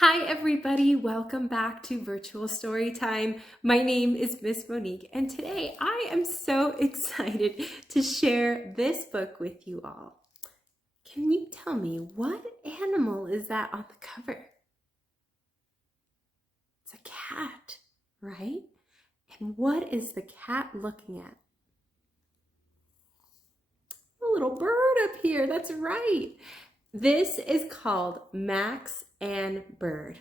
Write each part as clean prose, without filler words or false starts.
Hi everybody, welcome back to Virtual Storytime. My name is Miss Monique and today I am so excited to share this book with you all. Can you tell me what animal is that on the cover? It's a cat, right? And what is the cat looking at? A little bird up here, that's right. This is called Max and Bird.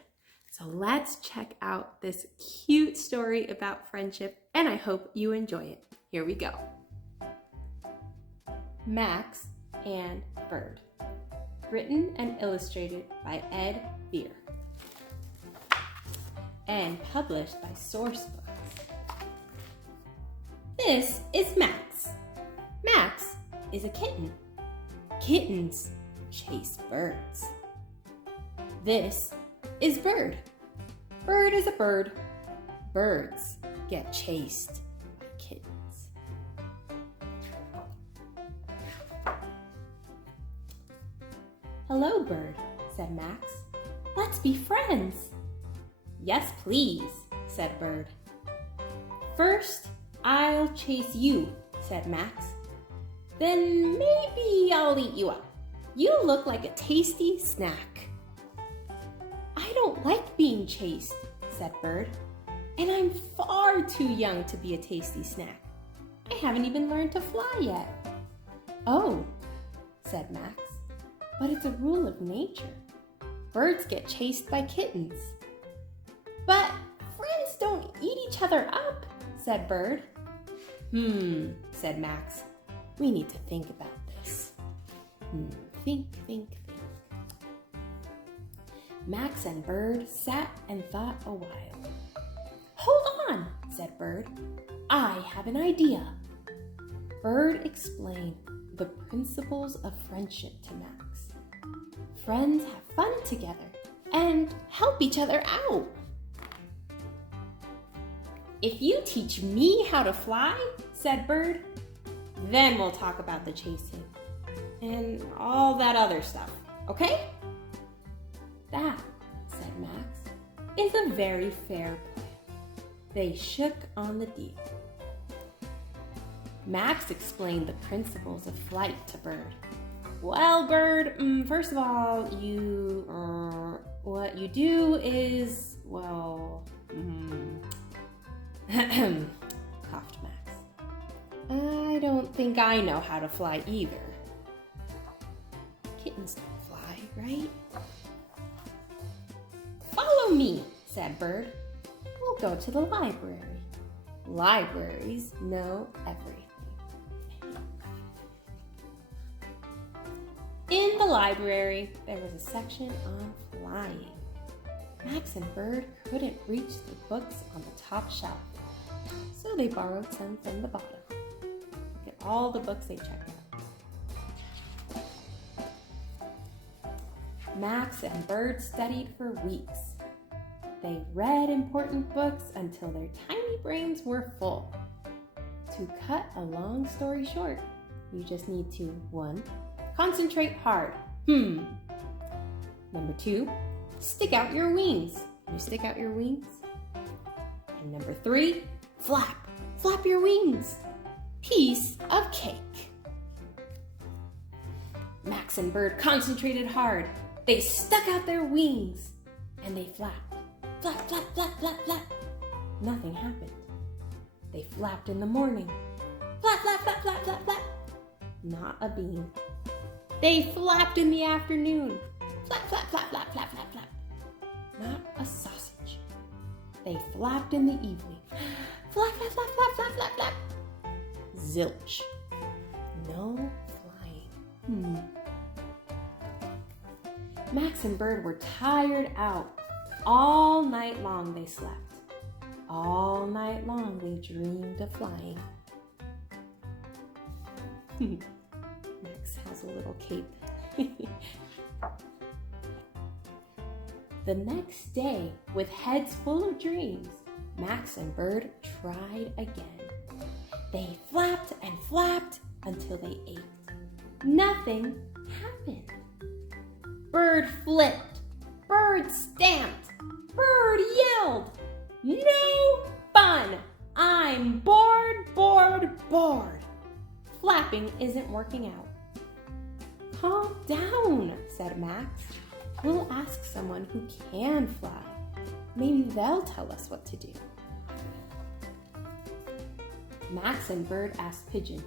So let's check out this cute story about friendship, and I hope you enjoy it. Here we go. Max and Bird. Written and illustrated by Vere. And published by Sourcebooks. This is Max. Max is a kitten. Kittens chase birds. This is Bird. Bird is a bird. Birds get chased by kittens. Hello, Bird, said Max. Let's be friends. Yes, please, said Bird. First, I'll chase you, said Max. Then maybe I'll eat you up. You look like a tasty snack. I don't like being chased, said Bird, and I'm far too young to be a tasty snack. I haven't even learned to fly yet. Oh, said Max, but it's a rule of nature. Birds get chased by kittens. But friends don't eat each other up, said Bird. Said Max. We need to think about this. Think. Max and Bird sat and thought a while. Hold on, said Bird. I have an idea. Bird explained the principles of friendship to Max. Friends have fun together and help each other out. If you teach me how to fly, said Bird, then we'll talk about the chasing and all that other stuff, okay? That, said Max, is a very fair plan. They shook on the deal. Max explained the principles of flight to Bird. Well, Bird, first of all, what you do is, coughed Max. I don't think I know how to fly either. Kittens don't fly, right? Follow me, said Bird. We'll go to the library. Libraries know everything. In the library, there was a section on flying. Max and Bird couldn't reach the books on the top shelf, so they borrowed some from the bottom. Look at all the books they checked out. Max and Bird studied for weeks. They read important books until their tiny brains were full. To cut a long story short, you just need to 1. Concentrate hard. Number 2, stick out your wings. Can you stick out your wings? And number 3, flap. Flap your wings. Piece of cake. Max and Bird concentrated hard. They stuck out their wings and they flapped. Flap, flap, flap, flap, flap. Nothing happened. They flapped in the morning. Flap, flap, flap, flap, flap, flap. Not a bean. They flapped in the afternoon. Flap, flap, flap, flap, flap, flap, flap. Not a sausage. They flapped in the evening. Flap, flap, flap, flap, flap, flap, flap. Zilch. No flying. Max and Bird were tired out. All night long they slept. All night long they dreamed of flying. Max has a little cape. The next day, with heads full of dreams, Max and Bird tried again. They flapped and flapped until they ate. Nothing happened. Bird flipped. Bird stamped. No fun! I'm bored, bored, bored. Flapping isn't working out. Calm down, said Max. We'll ask someone who can fly. Maybe they'll tell us what to do. Max and Bird asked Pigeon,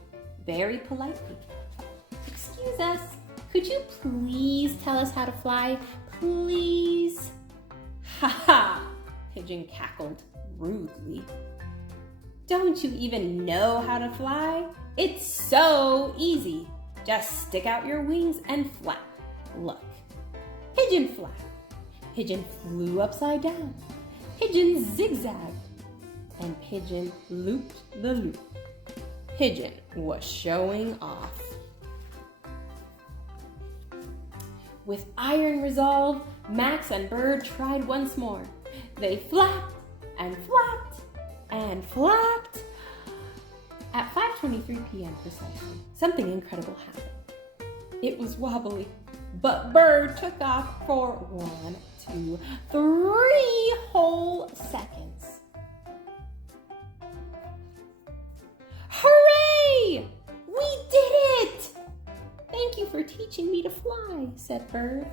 very politely, "Excuse us, could you please tell us how to fly? Please?" "Ha ha!" Pigeon cackled rudely. "Don't you even know how to fly? It's so easy. Just stick out your wings and flap. Look. Pigeon flap. Pigeon flew upside down. Pigeon zigzagged. And Pigeon looped the loop." Pigeon was showing off. With iron resolve, Max and Bird tried once more. They flapped and flapped and flapped. At 5:23 p.m. precisely, something incredible happened. It was wobbly, but Bird took off for 1, 2, 3 whole seconds. "Hooray! We did it! Thank you for teaching me to fly," said Bird.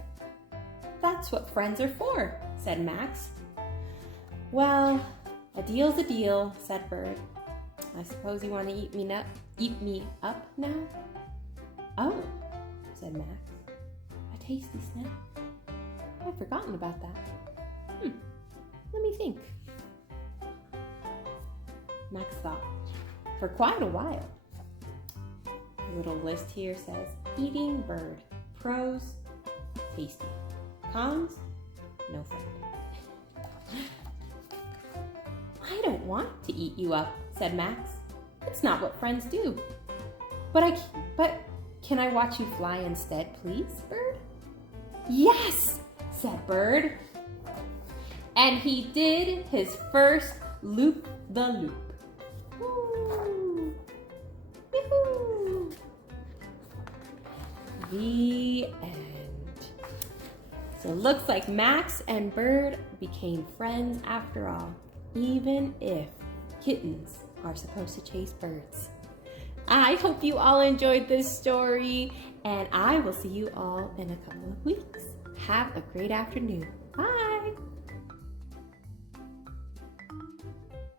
"That's what friends are for," said Max. "Well, a deal's a deal," said Bird. "I suppose you want to eat me up now?" "Oh," said Max. "A tasty snack. I'd forgotten about that. Let me think." Max thought for quite a while. The little list here says, eating bird. Pros, tasty. Cons, no fun. "I don't want to eat you up," said Max. "It's not what friends do. But can I watch you fly instead, please, Bird?" "Yes," said Bird. And he did his first loop-the-loop. Woo! Yoo-hoo! The end. So it looks like Max and Bird became friends after all, even if kittens are supposed to chase birds. I hope you all enjoyed this story, and I will see you all in a couple of weeks. Have a great afternoon. Bye!